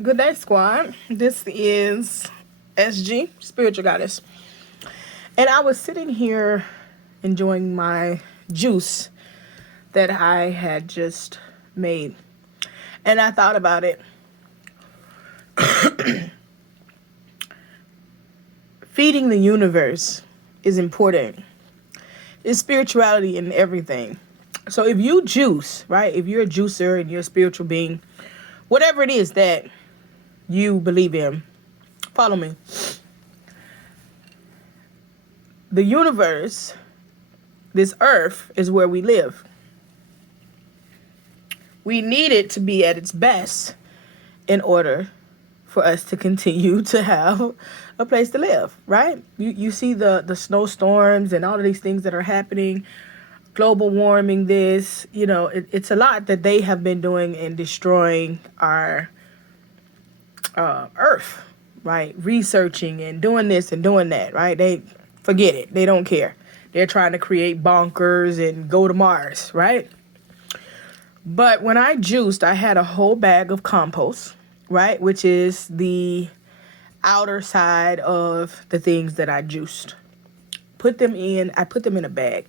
Good day, squad. This is SG, Spiritual Goddess. And I was sitting here enjoying my juice that I had just made. And I thought about it. Feeding the universe is important. It's spirituality in everything. So if you juice, right? If you're a juicer and you're a spiritual being, whatever it is that you believe in, follow me. The universe, this earth, is where we live. We need it to be at its best in order for us to continue to have a place to live, right? You see the snowstorms and all of these things that are happening, global warming, it's a lot that they have been doing in destroying our earth, right? Researching and doing this and doing that, right? They forget it. They don't care. They're trying to create bunkers and go to Mars, right? But when I juiced, I had a whole bag of compost, right? Which is the outer side of the things that I juiced. I put them in a bag.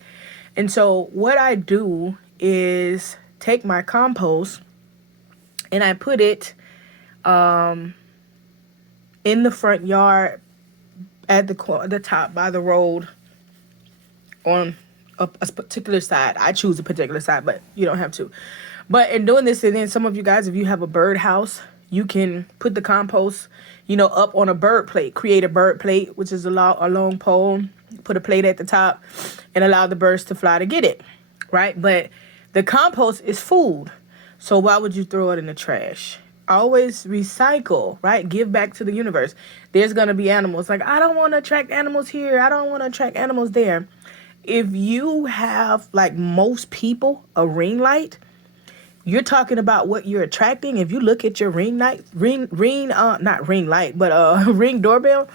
And so what I do is take my compost and I put it in the front yard at the top by the road on a particular side. I choose a particular side, but you don't have to. But in doing this, and then some of you guys, if you have a bird house, you can put the compost, up on a bird plate. Create a bird plate, which is a long pole. Put a plate at the top and allow the birds to fly to get it, right? But the compost is food. So why would you throw it in the trash? Always recycle, right? Give back to the universe. There's going to be animals. Like, I don't want to attract animals here. I don't want to attract animals there. If you have, like most people, a ring light, you're talking about what you're attracting. If you look at your ring doorbell,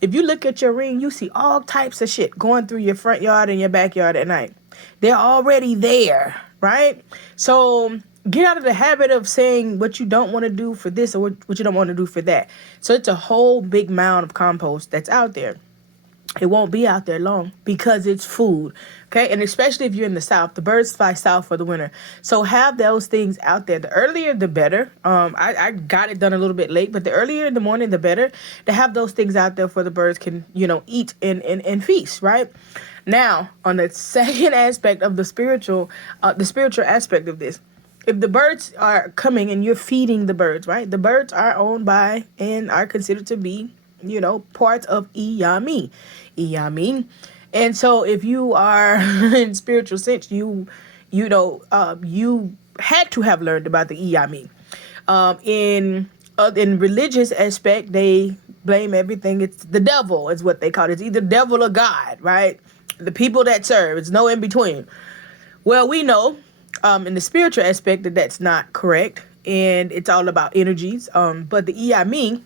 if you look at your ring, you see all types of shit going through your front yard and your backyard at night. They're already there, right? So get out of the habit of saying what you don't want to do for this or what you don't want to do for that. So it's a whole big mound of compost that's out there. It won't be out there long because it's food, okay? And especially if you're in the South, the birds fly south for the winter. So have those things out there. The earlier, the better. I got it done a little bit late, but the earlier in the morning, the better. To have those things out there for the birds can, eat and feast, right? Now, on the second aspect of the spiritual aspect of this, if the birds are coming and you're feeding the birds, right? The birds are owned by and are considered to be, parts of Iyami. And so if you are in spiritual sense, you had to have learned about the Iyami. In religious aspect, they blame everything. It's the devil is what they call it. It's either devil or God, right? The people that serve. It's no in between. Well, we know in the spiritual aspect that that's not correct. And it's all about energies. But the Iyami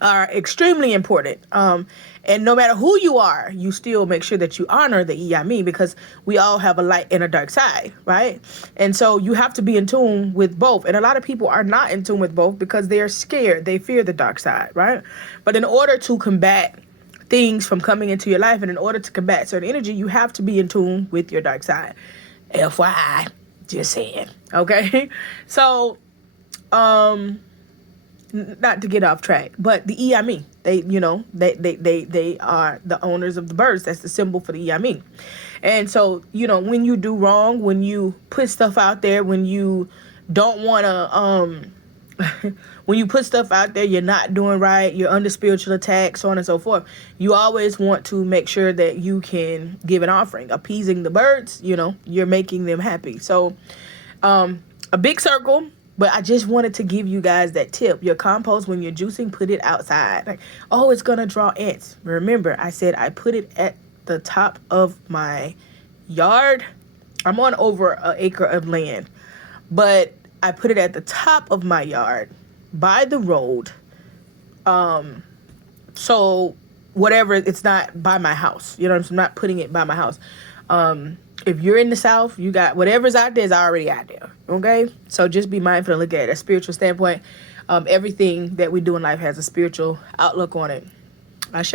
are extremely important. And no matter who you are, you still make sure that you honor the Iyami because we all have a light and a dark side, right? And so you have to be in tune with both. And a lot of people are not in tune with both because they're scared. They fear the dark side, right? But in order to combat things from coming into your life and in order to combat certain energy, you have to be in tune with your dark side. FYI, just saying, okay? So, not to get off track, but the Iyami, they are the owners of the birds. That's the symbol for the Iyami. And so, when you do wrong, when you put stuff out there, when you don't want to, when you put stuff out there, you're not doing right, you're under spiritual attack, so on and so forth. You always want to make sure that you can give an offering, appeasing the birds, you're making them happy. So, a big circle. But I just wanted to give you guys that tip. Your compost, when you're juicing, put it outside. Like, oh, it's going to draw ants. Remember, I said I put it at the top of my yard. I'm on over an acre of land. But I put it at the top of my yard by the road. So whatever, it's not by my house. I'm not putting it by my house. If you're in the South, you got whatever's out there is already out there. Okay? So just be mindful and look at it a spiritual standpoint. Everything that we do in life has a spiritual outlook on it. Ashe.